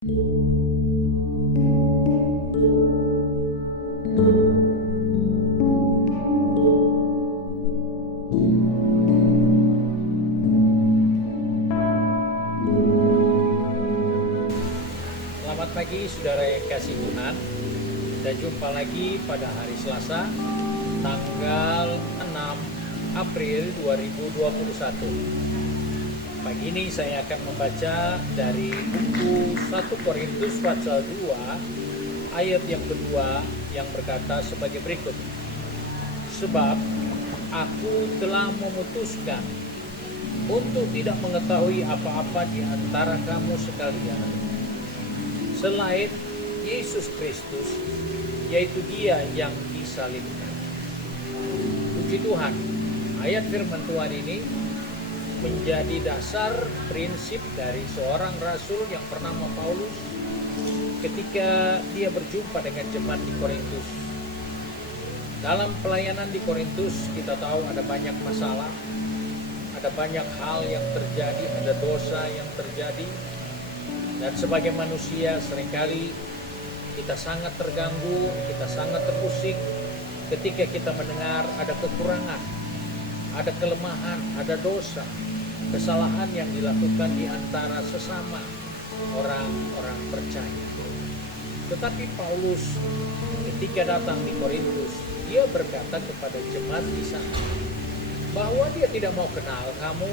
Selamat pagi saudara yang kasih Tuhan. Kita jumpa lagi pada hari Selasa tanggal 6 April 2021. Pagi ini saya akan membaca dari buku 1 Korintus pasal 2 ayat yang kedua yang berkata sebagai berikut. Sebab aku telah memutuskan untuk tidak mengetahui apa-apa di antara kamu sekalian selain Yesus Kristus, yaitu Dia yang disalibkan. Puji Tuhan, ayat firman Tuhan ini menjadi dasar prinsip dari seorang rasul yang bernama Paulus ketika dia berjumpa dengan jemaat di Korintus. Dalam pelayanan di Korintus kita tahu ada banyak masalah, ada banyak hal yang terjadi, ada dosa yang terjadi. Dan sebagai manusia seringkali kita sangat terganggu, kita sangat terpusing ketika kita mendengar ada kekurangan, ada kelemahan, ada dosa, kesalahan yang dilakukan di antara sesama orang-orang percaya. Tetapi Paulus ketika datang di Korintus, dia berkata kepada jemaat di sana bahwa dia tidak mau kenal kamu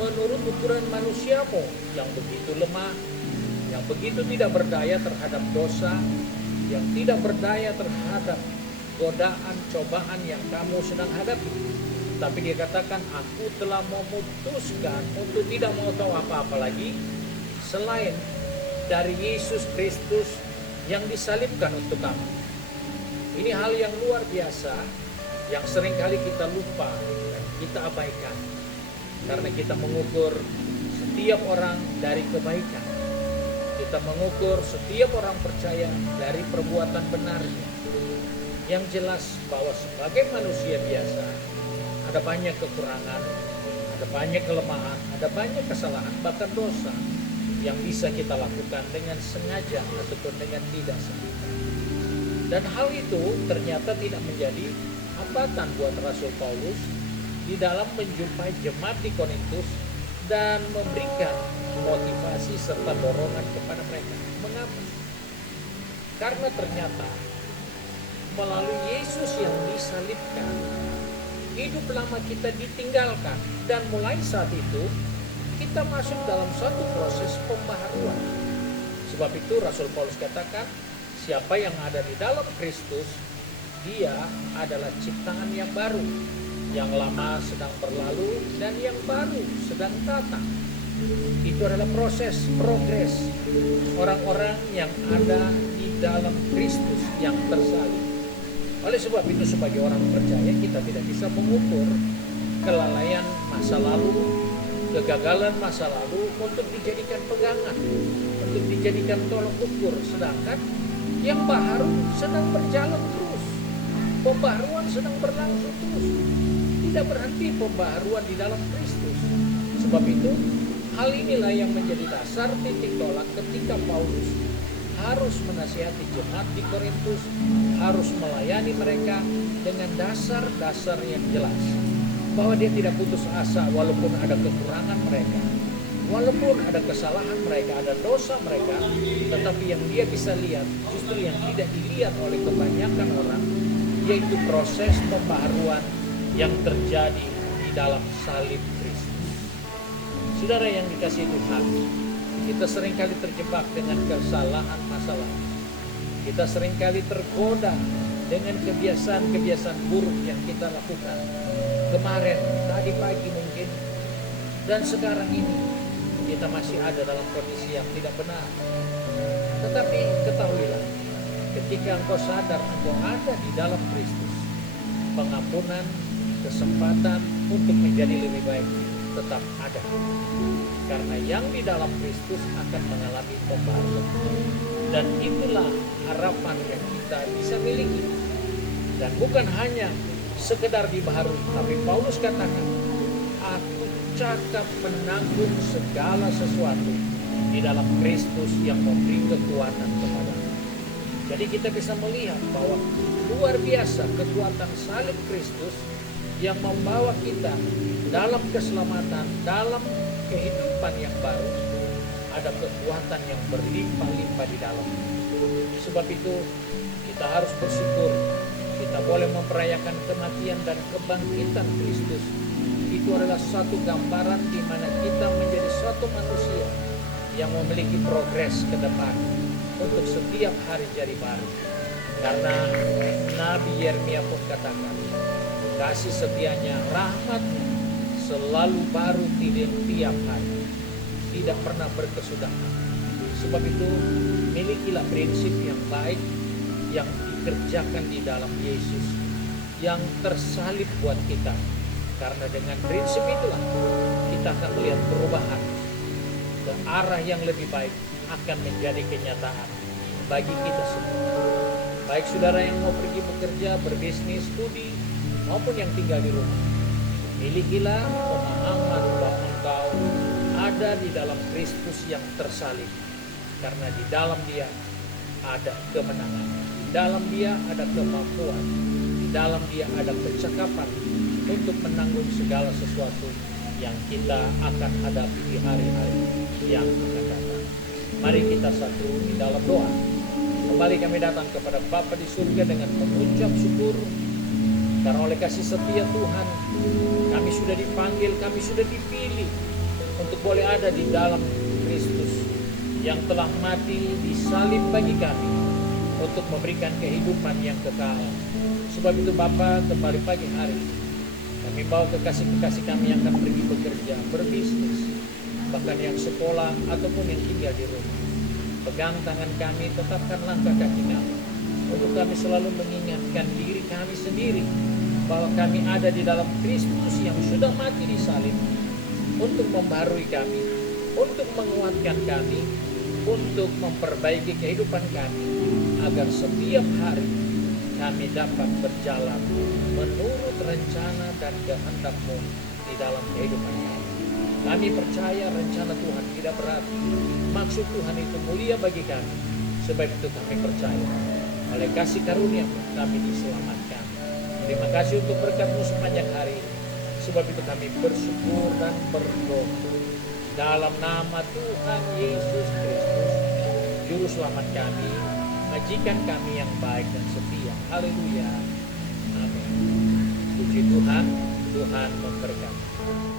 menurut ukuran manusiamu yang begitu lemah, yang begitu tidak berdaya terhadap dosa, yang tidak berdaya terhadap godaan, cobaan yang kamu sedang hadapi. Tapi dia katakan, aku telah memutuskan untuk tidak mau tahu apa-apa lagi selain dari Yesus Kristus yang disalibkan untuk kamu. Ini hal yang luar biasa yang seringkali kita lupa dan kita abaikan. Karena kita mengukur setiap orang dari kebaikan. Kita mengukur setiap orang percaya dari perbuatan benarnya. Yang jelas bahwa sebagai manusia biasa, ada banyak kekurangan, ada banyak kelemahan, ada banyak kesalahan, bahkan dosa yang bisa kita lakukan dengan sengaja ataupun dengan tidak sengaja. Dan hal itu ternyata tidak menjadi hambatan buat Rasul Paulus di dalam menjumpai jemaat di Korintus dan memberikan motivasi serta dorongan kepada mereka. Mengapa? Karena ternyata melalui Yesus yang disalibkan, hidup lama kita ditinggalkan, dan mulai saat itu kita masuk dalam satu proses pembaharuan. Sebab itu Rasul Paulus katakan, siapa yang ada di dalam Kristus, dia adalah ciptaan yang baru. Yang lama sedang berlalu dan yang baru sedang datang. Itu adalah proses progres orang-orang yang ada di dalam Kristus yang tersalib. Oleh sebab itu sebagai orang percaya kita tidak bisa mengukur kelalaian masa lalu, kegagalan masa lalu untuk dijadikan pegangan, untuk dijadikan tolok ukur. Sedangkan yang baru sedang berjalan terus, pembaharuan sedang berlangsung terus. Tidak berhenti pembaharuan di dalam Kristus. Sebab itu hal inilah yang menjadi dasar titik tolak ketika Paulus harus menasihati jemaat di Korintus, harus melayani mereka dengan dasar-dasar yang jelas. Bahwa dia tidak putus asa walaupun ada kekurangan mereka, walaupun ada kesalahan mereka, ada dosa mereka, tetapi yang dia bisa lihat, justru yang tidak dilihat oleh kebanyakan orang, yaitu proses pembaharuan yang terjadi di dalam salib Kristus. Saudara yang dikasihi Tuhan, kita seringkali terjebak dengan kesalahan masa lalu. Kita seringkali tergoda dengan kebiasaan-kebiasaan buruk yang kita lakukan kemarin, tadi pagi mungkin, dan sekarang ini kita masih ada dalam kondisi yang tidak benar. Tetapi ketahuilah, ketika engkau sadar engkau ada di dalam Kristus, pengampunan, kesempatan untuk menjadi lebih baik tetap ada. Karena yang di dalam Kristus akan mengalami pembaharuan. Dan itulah harapan yang kita bisa miliki. Dan bukan hanya sekedar dibaharui, tapi Paulus katakan, aku cakap menanggung segala sesuatu di dalam Kristus yang memberi kekuatan kepada kita. Jadi kita bisa melihat bahwa luar biasa kekuatan salib Kristus yang membawa kita dalam keselamatan, dalam kehidupan yang baru. Ada kekuatan yang berlimpah-limpah di dalamnya. Sebab itu kita harus bersyukur. Kita boleh memperayakan kematian dan kebangkitan Kristus. Itu adalah satu gambaran di mana kita menjadi satu manusia yang memiliki progres ke depan untuk setiap hari jadi baru. Karena Nabi Yeremia pun katakan, kasih setianya, rahmatnya selalu baru tiap hari, tidak pernah berkesudahan. Sebab itu milikilah prinsip yang baik yang dikerjakan di dalam Yesus yang tersalib buat kita. Karena dengan prinsip itulah kita akan melihat perubahan ke arah yang lebih baik akan menjadi kenyataan bagi kita semua. Baik saudara yang mau pergi bekerja, berbisnis, studi, maupun yang tinggal di rumah. Milikilah pemahaman bahwa engkau ada di dalam Kristus yang tersalib. Karena di dalam Dia ada kemenangan. Di dalam Dia ada kemampuan. Di dalam Dia ada kecakapan untuk menanggung segala sesuatu yang kita akan hadapi di hari-hari yang akan datang. Mari kita satu di dalam doa. Kembali kami datang kepada Bapa di surga dengan mengucap syukur karena oleh kasih setia Tuhan kami sudah dipanggil, kami sudah dipilih untuk boleh ada di dalam Kristus yang telah mati disalib bagi kami untuk memberikan kehidupan yang kekal. Sebab itu Bapa, kembali pagi hari kami bawa kekasih-kekasih kami yang akan pergi bekerja, berbisnis, bahkan yang sekolah ataupun yang tinggal di rumah. Pegang tangan kami, tetapkan langkah kaki kami, untuk kami selalu mengingatkan diri kami sendiri bahwa kami ada di dalam Kristus yang sudah mati di salib untuk membarui kami, untuk menguatkan kami, untuk memperbaiki kehidupan kami, agar setiap hari kami dapat berjalan menurut rencana dan kehendak-Mu di dalam kehidupan kami. Kami percaya rencana Tuhan tidak berarti, maksud Tuhan itu mulia bagi kami. Sebab itu kami percaya oleh kasih karunia-Mu kami diselamatkan. Terima kasih untuk berkat-Mu sepanjang hari. Sebab itu kami bersyukur dan berdoa dalam nama Tuhan Yesus Kristus, Juru Selamat kami, majikan kami yang baik dan setia. Haleluya. Amin. Puji Tuhan, Tuhan memberkati.